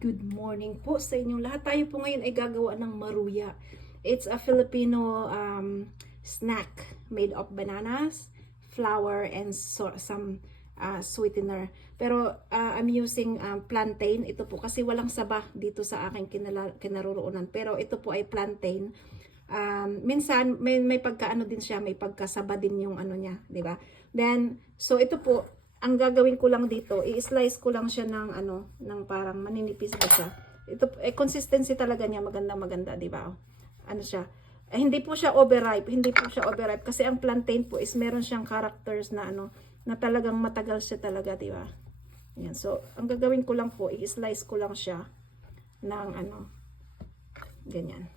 Good morning po sa inyong lahat. Tayo po ngayon ay gagawa ng maruya. It's a Filipino snack made of bananas, flour, and some sweetener. Pero I'm using plantain. Ito po kasi walang saba dito sa aking kinaroroonan. Pero ito po ay plantain. Minsan may pagkaano din siya, may pagkasaba din yung ano niya, di ba? Then, so ito po, ang gagawin ko lang dito, i-slice ko lang siya ng ano, ng parang maninipis ba siya. Ito consistency talaga niya maganda, di ba? Ano siya? Hindi po siya overripe, kasi ang plantain po is meron siyang characters na ano, na talagang matagal siya talaga, di ba? Yan. So, ang gagawin ko lang po, i-slice ko lang siya ng ano, ganyan.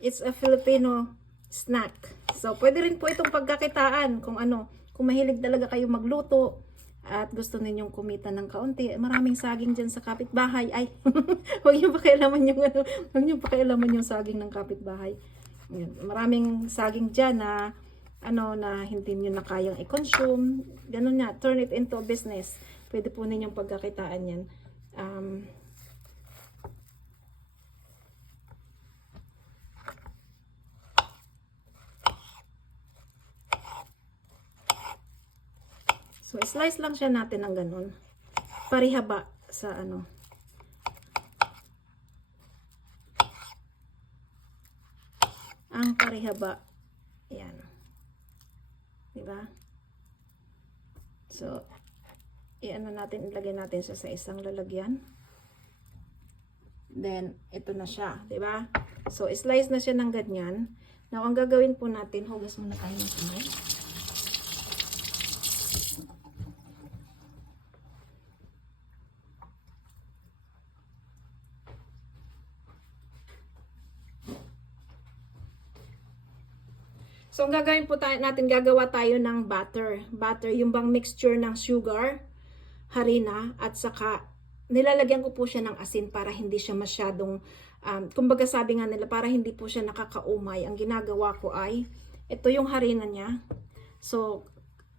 It's a Filipino snack. So, pwede rin po itong pagkakitaan kung ano, kung mahilig talaga kayo magluto at gusto ninyong kumita ng kaunti. Maraming saging dyan sa kapitbahay. Ay, huwag niyo pakialaman yung ano, huwag niyo pakialaman yung saging ng kapitbahay. Yan. Maraming saging dyan na ano na hindi niyo na kayang i-consume. Ganun nga, turn it into a business. Pwede po ninyong pagkakitaan yan. So, slice lang siya natin ng ganun. Parihaba sa ano. Ang parihaba. Ayan. Diba? So, i-ano natin, ilagay natin siya sa isang lalagyan. Then, ito na siya. Diba? So, slice na siya ng ganyan. Now, ang gagawin po natin, hugas muna tayo ng kamay. So, ang gagawin po natin, gagawa tayo ng butter. Butter, yung bang mixture ng sugar, harina, at saka nilalagyan ko po siya ng asin para hindi siya masyadong, kumbaga sabi nga nila, para hindi po siya nakakaumay. Ang ginagawa ko ay, ito yung harina niya. So,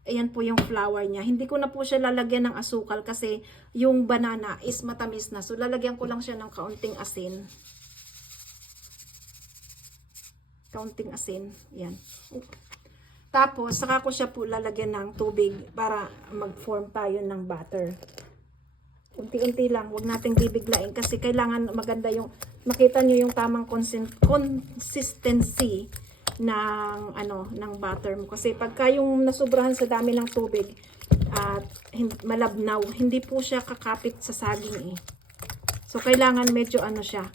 ayan po yung flour niya. Hindi ko na po siya lalagyan ng asukal kasi yung banana is matamis na. So, lalagyan ko lang siya ng kaunting asin. Kaunting asin. Yan. Tapos, saka ko siya po lalagyan ng tubig para mag-form tayo ng butter. Unti-unti lang. Huwag nating bibiglain kasi kailangan maganda yung, makita nyo yung tamang consistency ng, ano, ng butter mo. Kasi pagka yung nasubrahan sa dami ng tubig at malabnaw, hindi po siya kakapit sa saging eh. So, kailangan medyo ano siya,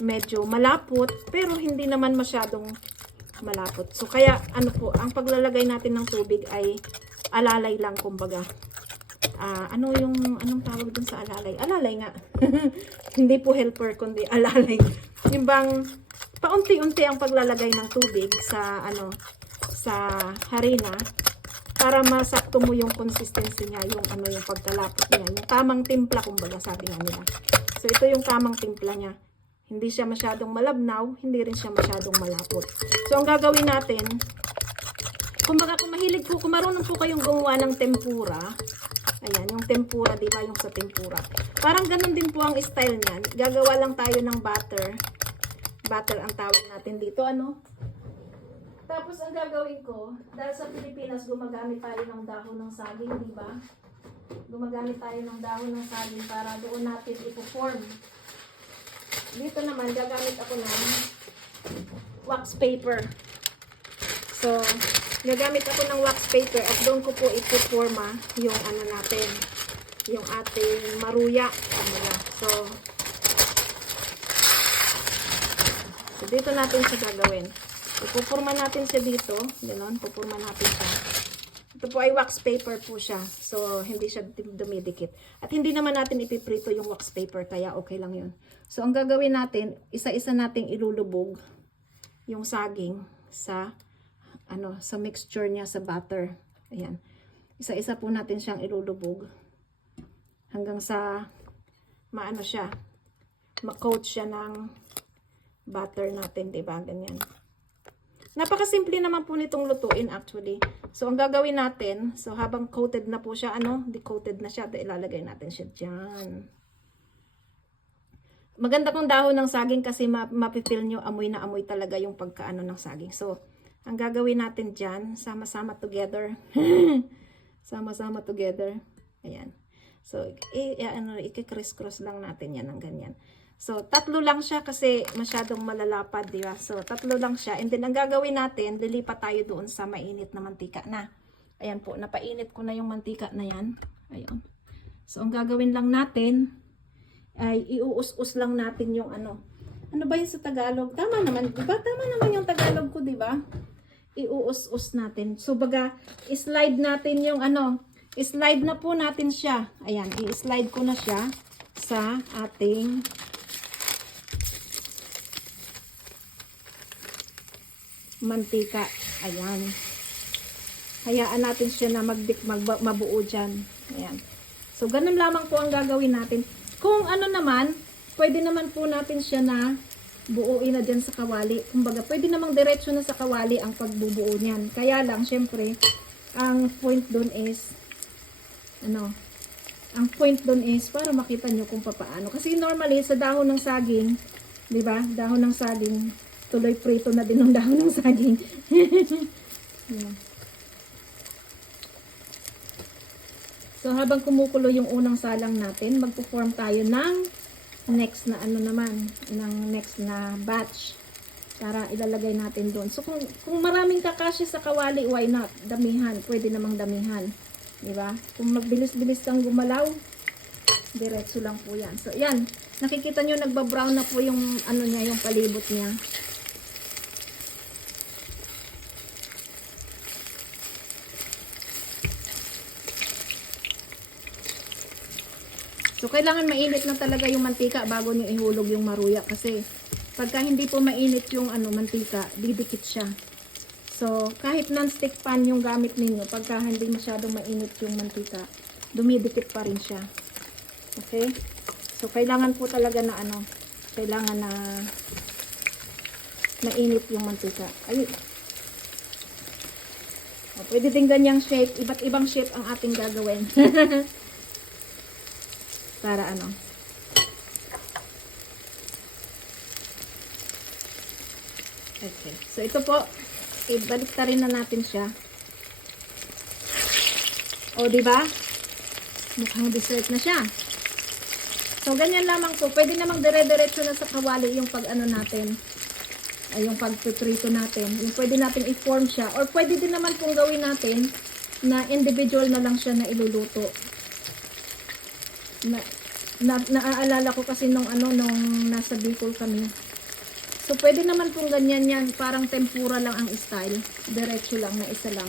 medyo malapot, pero hindi naman masyadong malapot. So, kaya, ano po, ang paglalagay natin ng tubig ay alalay lang, kumbaga. Anong tawag dun sa alalay? Alalay nga. Hindi po helper, kundi alalay. Yung bang, paunti-unti ang paglalagay ng tubig sa, ano, sa harina, para masakto mo yung consistency niya, yung ano, yung pagkalapot niya, yung tamang timpla, kumbaga, sabi nga nila. So, ito yung tamang timpla niya. Hindi siya masyadong malabnaw, hindi rin siya masyadong malapot. So, ang gagawin natin, kumbaga kung mahilig po, kung marunong po kayong gumawa ng tempura, ayan, yung tempura, di ba, yung sa tempura. Parang ganun din po ang style niyan. Gagawa lang tayo ng butter. Butter ang tawag natin dito, ano? Tapos, ang gagawin ko, dahil sa Pilipinas, gumagamit tayo ng dahon ng saging, di ba? Gumagamit tayo ng dahon ng saging para doon natin ipo-form. Dito naman, gagamit ako ng wax paper. So, gagamit ako ng wax paper at doon ko po ipoforma yung ano natin, yung ating maruya. So, dito natin siya gagawin. Ipoforma natin siya dito. Ganon, ipoforma natin siya. Ito po ay wax paper po siya. So, hindi siya dumidikit. At hindi naman natin ipiprito yung wax paper, kaya okay lang yun. So, ang gagawin natin, isa-isa nating ilulubog yung saging sa sa mixture niya sa butter. Ayan. Isa-isa po natin siyang ilulubog hanggang sa maano siya, ma-coat siya ng butter natin, 'di ba? Ganyan. Napakasimple naman po nitong lutuin actually. So ang gagawin natin, so habang coated na po siya, de-coated na siya, ilalagay natin siya diyan. Maganda kung dahon ng saging kasi mapipil nyo, amoy na amoy talaga yung pagkaano ng saging. So ang gagawin natin dyan, sama-sama together. Sama-sama together. Ayan. So, i-criss-cross lang natin yan ng ganyan. So, tatlo lang siya kasi masyadong malalapad, di ba? So, tatlo lang siya. And then, ang gagawin natin, lilipat tayo doon sa mainit na mantika na. Ayan po, napainit ko na yung mantika na yan. Ayan. So, ang gagawin lang natin, ay iuus-us lang natin yung ano ba yun sa Tagalog? Tama naman, di ba? Tama naman yung Tagalog ko, di ba? Iuus-us natin. So, baga, slide natin yung slide na po natin siya. Ayan, i-slide ko na siya sa ating mantika. Ayan. Hayaan natin siya na mabuo dyan. Ayan. So, ganun lamang po ang gagawin natin. Kung naman, pwede naman po natin siya na buuin na dyan sa kawali. Kumbaga, pwede namang diretso na sa kawali ang pagbubuo niyan. Kaya lang, syempre, ang point doon is, para makita nyo kung paano. Kasi normally, sa dahon ng saging, di ba? Dahon ng saging, tuloy prito na din ng dahon ng saging. So, habang kumukulo yung unang salang natin, magpo-form tayo ng next na next na batch para ilalagay natin doon. So, kung maraming kakashi sa kawali, why not? Damihan. Pwede namang damihan. Diba? Kung magbilis-bilis kang gumalaw, diretso lang po yan. So, yan. Nakikita nyo, nagbabrown na po yung niya, yung palibot niya. So, kailangan mainit na talaga yung mantika bago nyo ihulog yung maruya. Kasi, pagka hindi po mainit yung mantika, didikit siya. So, kahit non-stick pan yung gamit ninyo, pagka hindi masyadong mainit yung mantika, dumidikit pa rin siya. Okay? So, kailangan po talaga na kailangan na mainit yung mantika. Ayun. O, pwede din ganyang shape. Iba't ibang shape ang ating gagawin. Para Okay. So, ito po, ibalik rin na natin siya. O, diba? Mukhang dessert na siya. So, ganyan lamang po. Pwede namang dire-diretso na sa kawali yung natin. Ay, yung pagpiprito natin. Yung pwede natin i-form siya. Or pwede din naman pong gawin natin na individual na lang siya na iluluto. Naaalala ko kasi nung nasa Bicol kami. So, pwede naman pong ganyan yan. Parang tempura lang ang style. Diretso lang na isa lang.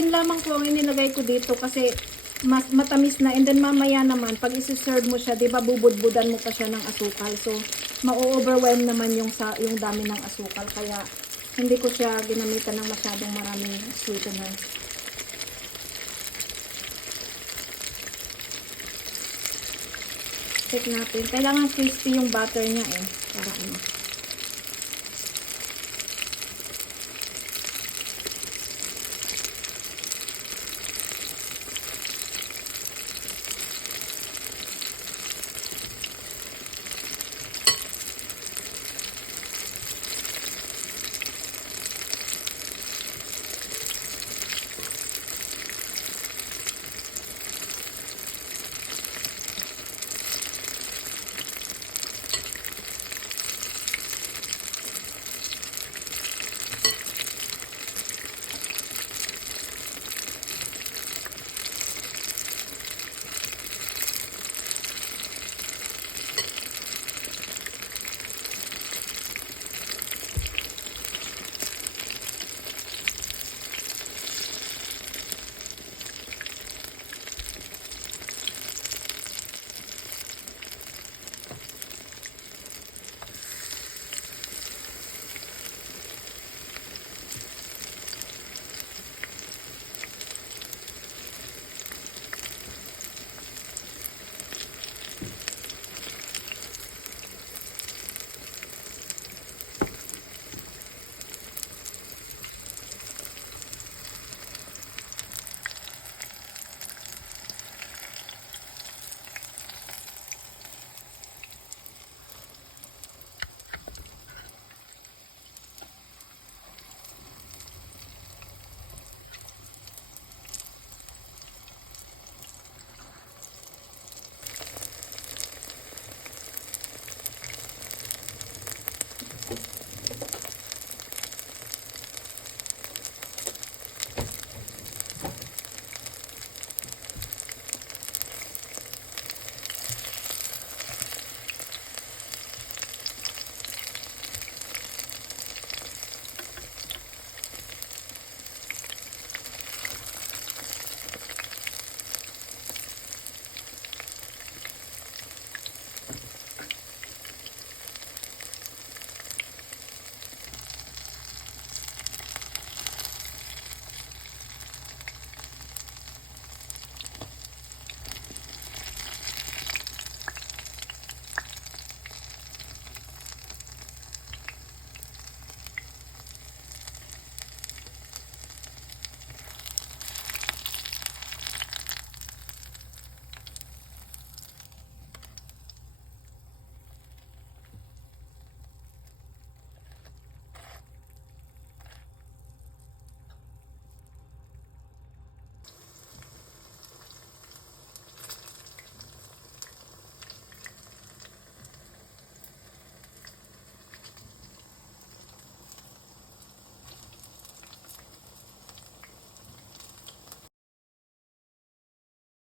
asin lamang po ang inilagay ko dito kasi mas matamis na, and then mamaya naman pag isi-serve mo siya, 'di ba, bubudbudan mo pa siya ng asukal. So ma-overwhelm naman yung dami ng asukal, kaya hindi ko siya ginamitan ng masyadong maraming sweetener. Check natin. Kailangan crispy yung butter niya para ano.